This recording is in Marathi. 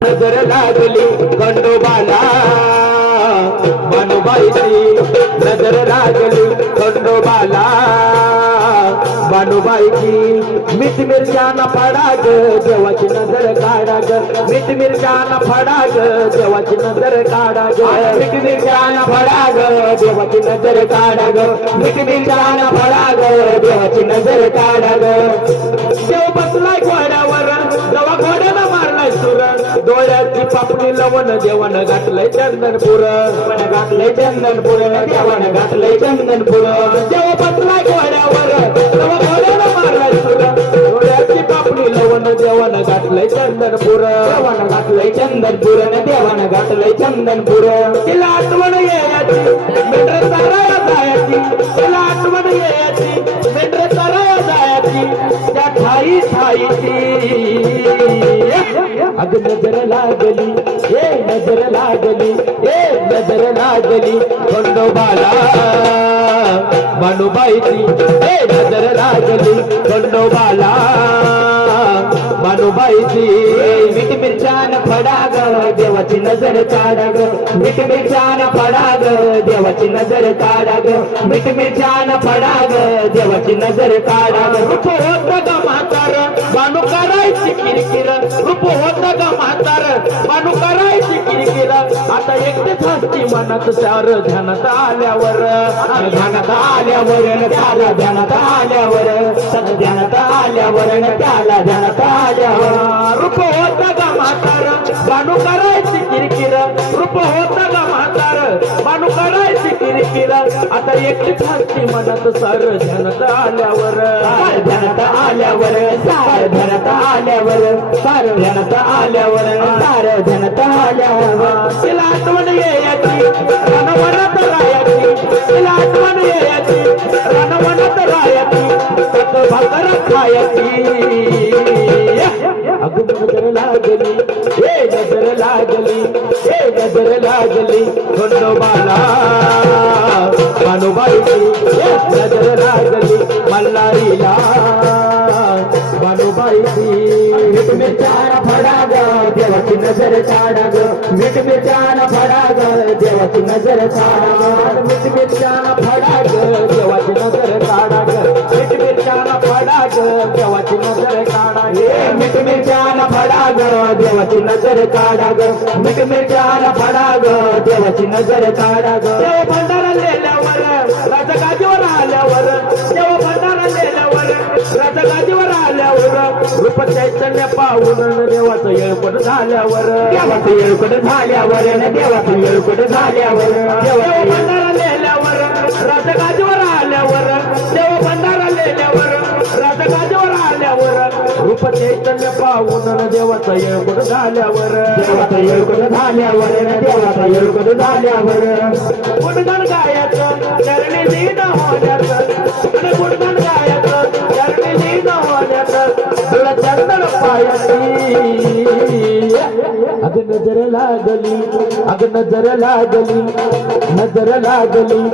नजर लागली खंडोबाला बानुबाईची नजर लागली खंडोबाला बानुबाईची मीठ मिरच्याना फडा ग देवाची नजर काढा ग मीठ मिरच्याना फडा ग देवाची नजर काढा ग मीठ मिरच्याना फडा ग देवाची नजर काढा ग मीठ मिरच्याना फडा ग देवाची नजर काढा ग देव बसलाय घोड्यावर जेव्हा घोड्याला मारलाय सुर डोळ्याची पापणी लवण देवान घातलंय चंदनपुर घातलंय चंदनपुर देवान घातलंय चंदनपुर देव बसलाय घोड्यावर जेव्हा घोड्याला मारलाय सुर डोळ्याची पापणी लवण देवान घातलंय चंदनपुर देवान घातलंय चंदनपुर देवान घातलंय चंदनपुर तिला आठवण यायची मेंढर चाराया जायची तिला आठवण यायची मेंढर चाराया जायची त्या ठाई ठाईची अग नजर लागली ए नजर लागली ए नजर लागली खंडोबाला बानुबाईची ए नजर लागली खंडोबाला बानुबाईची मीठ मिरच्यान फडा ग देवाची नजर काढा ग मीठ मिरच्यान फडा ग देवाची नजर काढा ग मीठ मिरच्यान फडा ग देवाची नजर काढा ग रूप होत ग म्हातार बानू करायची किरकिर रूप होत ग म्हातार बानू करायची किरकिर आता एकटेच हसती मनात चार ध्यानात आल्यावर ध्यानात आल्यावर त्याला ध्यानात आल्यावर ध्यानात आल्यावर त्याला ध्यानात आल्यावर रूप होत ग म्हातार बानू करायची किरकिर रूप होत ग म्हातार बानू करायची किरकिर आता एकटीच हसती मनात सार ध्यानात आल्यावर ध्यानात आल्यावर सार ध्यानात आल्यावर सार ध्यानात आल्यावर सार ध्यानात आल्यावर तिला आठवण यायची रणवनात रायाची तिला आठवण यायची रणवनात रायाची तत भाकर खायची अग नजर लागली ए नजर लागली ए नजर लागली खंडोबाला बानुबाईची नजर लागली मल्हारीला बानुबाईची मीठ मिरच्यान फडा ग देवाची नजर काढा ग मीठ मिरच्यान फडा ग देवाची नजर काढा ग मीठ मिरच्यान फडा ग देवाची नजर काढा ग मीठ मिरच्यान फडा ग देवाची नजर काढा हे मीठ मिरच्यान फडा ग देवाची नजर काढा ग मीठ मिरच्यान फडा ग देवाची नजर काढा ग देव भंडारा लिहिल्यावर राजगादीवर आल्यावर देव भंडारा लिहिल्यावर राजगादीवर आल्यावर रूप चैतन्य पाहून देवाचं येळपट झाल्यावर देवाचं येळपट झाल्यावर देवाचं येळपट झाल्यावर देव भंडारा लिहिल्यावर राजगादीवर आल्यावर देव भंडारा लिहिल्यावर राजगादीवर आल्यावर रूप चैतन्य पाहून देवाचं येळपट झाल्यावर देवाचं येळपट झाल्यावर देवाचं येळपट झाल्यावर गुणगान गायचं चरणी लीन होण्याचं आणि गुणगान गायचं चरणी लीन होण्याचं तुला चंदन पायाची अग नजर लागली अग नजर लागली नजर लागली